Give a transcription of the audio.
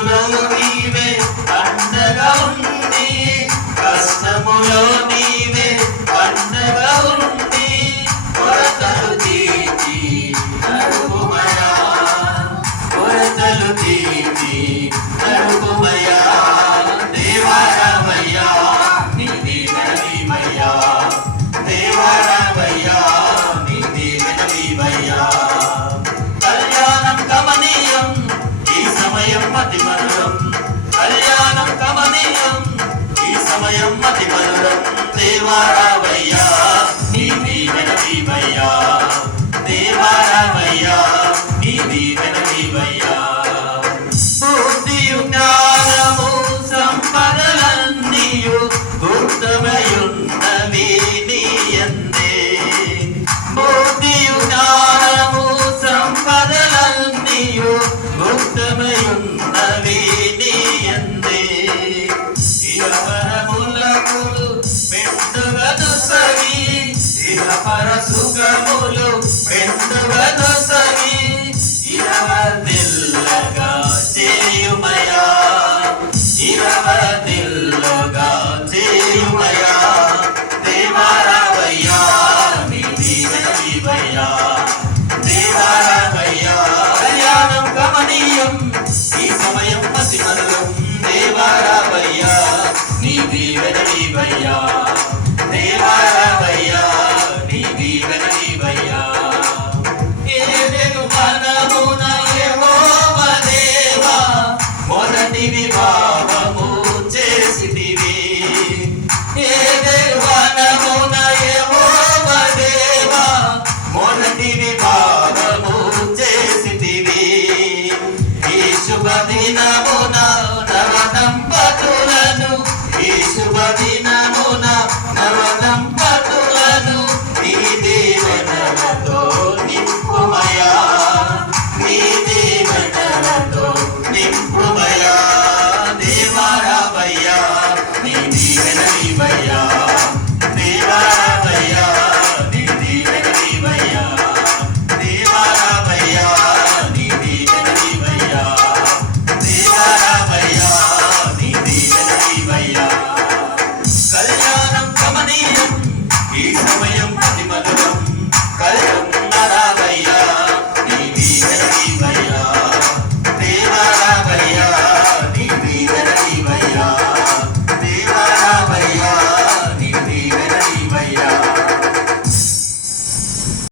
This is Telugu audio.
కష్టములో నీవే అండగా ఉండి, కష్టములో నీవే అండగా ఉండి, కొరతలు తీర్చి నడుపుమయా, కొరతలు తీర్చి నడుపుమయా. దేవారామయ్యా నీ దీవెనలీవయ్యా, దేవారామయ్యా నీ దీవెనలీవయ్యా. కళ్యాణం కమనీయం ఈ సమయం అతి మధురం, కళ్యాణం కమనీయం ఈ సమయం అతి మధురం. దేవారామయ్యా నీ దీవెనలీవయ్యా, దేవారామయ్యా నీ దీవెనలీవయ్యా. బుద్ధియు జ్ఞానము సంపదలన్నీయు గుప్తమయున్నవి నీ యందే, బుద్ధియు జ్ఞానము సంపదలన్నీయు గుప్తమయున్నవి నీ యందే. ఇహపరములకు మెండుగదొసగి, ఇహపర సుఖములు మెండుగదొసగి, ఇహవర్ధిల్లగా చేయుమయా, ఇహవర్ధిల్లగా చేయుమయా. దేవారామయ్యా నీ దీవెనలీవయ్యా, దేవారామయ్యా. కళ్యాణం కమనీయం ఈ సమయం అతి మధురం. దేవారామయ్యా నీ దీవెనలీవయ్యా, దేవారామయ్యా నీ దీవెనలీవయ్యా. ఏదెను మనమున యెహోవా దేవా మొదటి వివాహము చేసితివి, ఏదెను మనమున యెహోవా దేవా మొదటి వివాహము చేసితివి. ఈ శుభ దినము